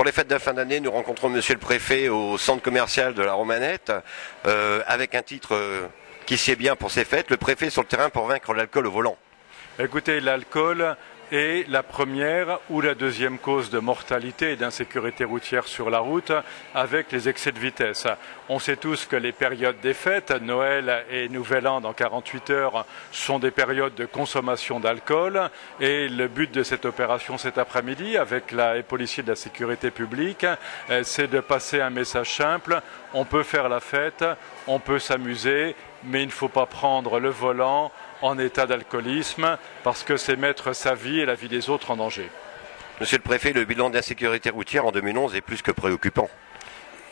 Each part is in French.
Pour les fêtes de fin d'année, nous rencontrons Monsieur le Préfet au centre commercial de la Romanette, avec un titre qui sied bien pour ces fêtes, le préfet sur le terrain pour vaincre l'alcool au volant. Écoutez, l'alcool est la première ou la deuxième cause de mortalité et d'insécurité routière sur la route avec les excès de vitesse. On sait tous que les périodes des fêtes, Noël et Nouvel An dans 48 heures, sont des périodes de consommation d'alcool et le but de cette opération cet après-midi avec les policiers de la sécurité publique, c'est de passer un message simple. On peut faire la fête, on peut s'amuser, mais il ne faut pas prendre le volant en état d'alcoolisme, parce que c'est mettre sa vie et la vie des autres en danger. Monsieur le Préfet, le bilan d'insécurité routière en 2011 est plus que préoccupant.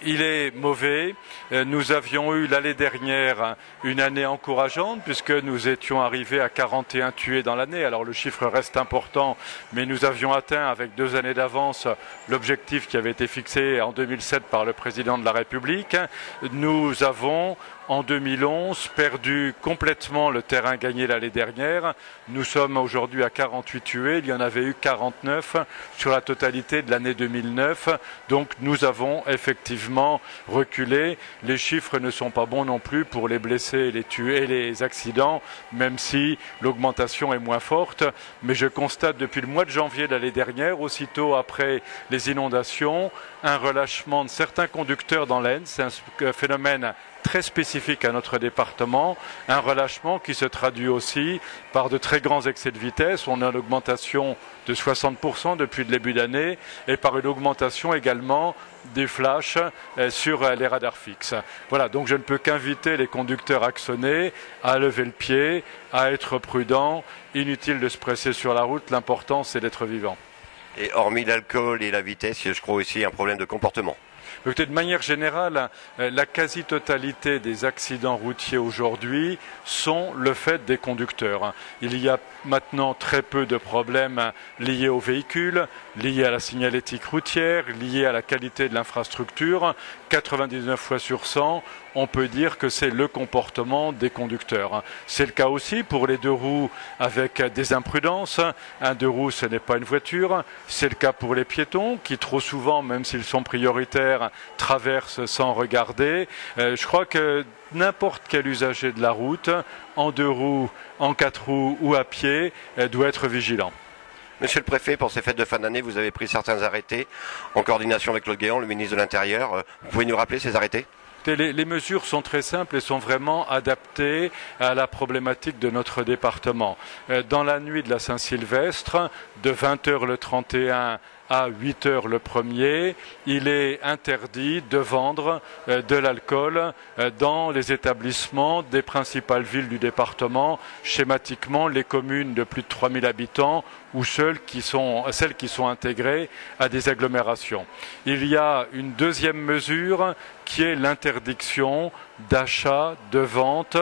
Il est mauvais. Nous avions eu l'année dernière une année encourageante puisque nous étions arrivés à 41 tués dans l'année. Alors le chiffre reste important, mais nous avions atteint avec 2 années d'avance l'objectif qui avait été fixé en 2007 par le président de la République. Nous avons en 2011 perdu complètement le terrain gagné l'année dernière. Nous sommes aujourd'hui à 48 tués. Il y en avait eu 49 sur la totalité de l'année 2009. Donc nous avons effectivement reculé. Les chiffres ne sont pas bons non plus pour les blessés, les tués et les accidents, même si l'augmentation est moins forte. Mais je constate depuis le mois de janvier de l'année dernière, aussitôt après les inondations, un relâchement de certains conducteurs dans l'Aisne. C'est un phénomène très spécifique à notre département, un relâchement qui se traduit aussi par de très grands excès de vitesse. On a une augmentation de 60% depuis le début d'année et par une augmentation également des flashs sur les radars fixes. Voilà, donc je ne peux qu'inviter les conducteurs actionnés à lever le pied, à être prudents. Inutile de se presser sur la route, l'important c'est d'être vivant. Et hormis l'alcool et la vitesse, je crois aussi un problème de comportement. De manière générale, la quasi-totalité des accidents routiers aujourd'hui sont le fait des conducteurs. Il y a maintenant très peu de problèmes liés aux véhicules, liés à la signalétique routière, liés à la qualité de l'infrastructure. 99 fois sur 100, on peut dire que c'est le comportement des conducteurs. C'est le cas aussi pour les 2 roues avec des imprudences. Un 2 roues, ce n'est pas une voiture. C'est le cas pour les piétons qui, trop souvent, même s'ils sont prioritaires, traversent sans regarder. Je crois que n'importe quel usager de la route, en 2 roues, en 4 roues ou à pied, doit être vigilant. Monsieur le Préfet, pour ces fêtes de fin d'année, vous avez pris certains arrêtés en coordination avec Claude Guéant, le ministre de l'Intérieur. Vous pouvez nous rappeler ces arrêtés ? Les mesures sont très simples et sont vraiment adaptées à la problématique de notre département. Dans la nuit de la Saint-Sylvestre, de 20h le 31 à 8h le 1er, il est interdit de vendre de l'alcool dans les établissements des principales villes du département, schématiquement les communes de plus de 3000 habitants ou celles qui sont intégrées à des agglomérations. Il y a une deuxième mesure qui est l'interdiction d'achat, de vente,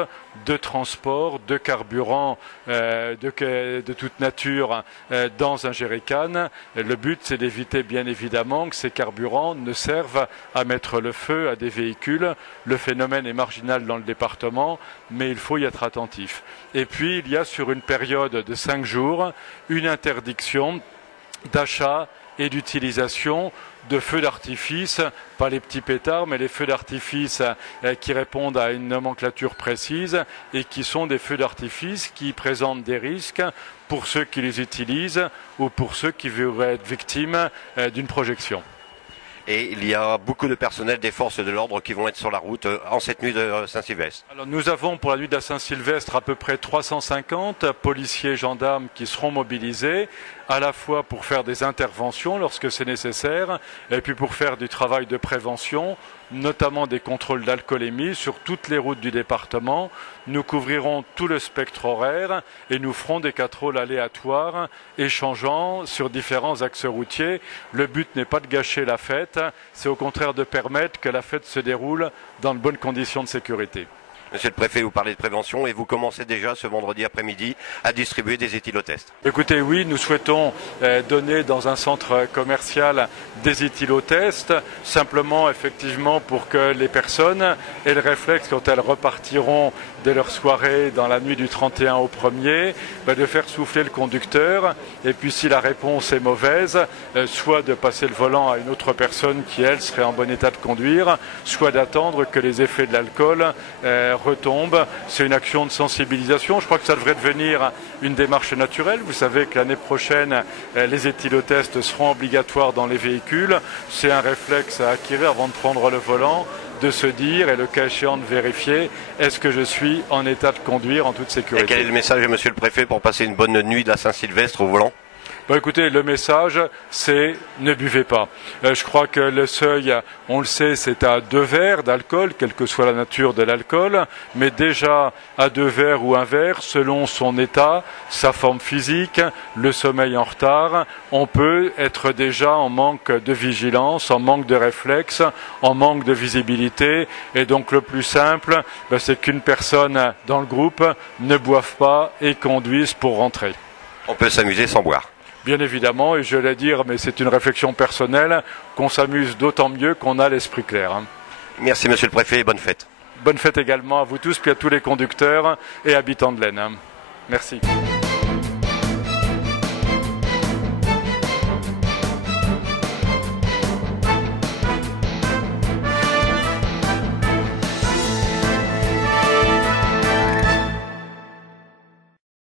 de transport, de carburant de toute nature dans un jerrycan. Le but, c'est d'éviter bien évidemment que ces carburants ne servent à mettre le feu à des véhicules. Le phénomène est marginal dans le département, mais il faut y être attentif. Et puis, il y a sur une période de 5 jours une interdiction d'achat et d'utilisation de feux d'artifice, pas les petits pétards, mais les feux d'artifice qui répondent à une nomenclature précise et qui sont des feux d'artifice qui présentent des risques pour ceux qui les utilisent ou pour ceux qui voudraient être victimes d'une projection. Et il y a beaucoup de personnel des forces de l'ordre qui vont être sur la route en cette nuit de Saint-Sylvestre. Alors nous avons pour la nuit de la Saint-Sylvestre à peu près 350 policiers et gendarmes qui seront mobilisés, à la fois pour faire des interventions lorsque c'est nécessaire, et puis pour faire du travail de prévention, notamment des contrôles d'alcoolémie sur toutes les routes du département. Nous couvrirons tout le spectre horaire et nous ferons des contrôles aléatoires, échangeant sur différents axes routiers. Le but n'est pas de gâcher la fête, c'est au contraire de permettre que la fête se déroule dans de bonnes conditions de sécurité. Monsieur le préfet, vous parlez de prévention et vous commencez déjà ce vendredi après-midi à distribuer des éthylotests. Écoutez, oui, nous souhaitons donner dans un centre commercial des éthylotests, simplement effectivement pour que les personnes aient le réflexe quand elles repartiront de leur soirée dans la nuit du 31 au 1er, de faire souffler le conducteur et puis si la réponse est mauvaise, soit de passer le volant à une autre personne qui elle serait en bon état de conduire, soit d'attendre que les effets de l'alcool retombent. C'est une action de sensibilisation. Je crois que ça devrait devenir une démarche naturelle. Vous savez que l'année prochaine, les éthylotests seront obligatoires dans les véhicules. C'est un réflexe à acquérir avant de prendre le volant, de se dire, et le cas échéant de vérifier, est-ce que je suis en état de conduire en toute sécurité. Et quel est le message, monsieur le préfet, pour passer une bonne nuit de la Saint-Sylvestre au volant ? Écoutez, le message, c'est ne buvez pas. Je crois que le seuil, on le sait, c'est à 2 verres d'alcool, quelle que soit la nature de l'alcool, mais déjà à 2 verres ou 1 verre, selon son état, sa forme physique, le sommeil en retard, on peut être déjà en manque de vigilance, en manque de réflexe, en manque de visibilité. Et donc le plus simple, c'est qu'une personne dans le groupe ne boive pas et conduise pour rentrer. On peut s'amuser sans boire. Bien évidemment, et je vais dire, mais c'est une réflexion personnelle, qu'on s'amuse d'autant mieux qu'on a l'esprit clair. Merci monsieur le préfet et bonne fête. Bonne fête également à vous tous, puis à tous les conducteurs et habitants de l'Aisne. Merci.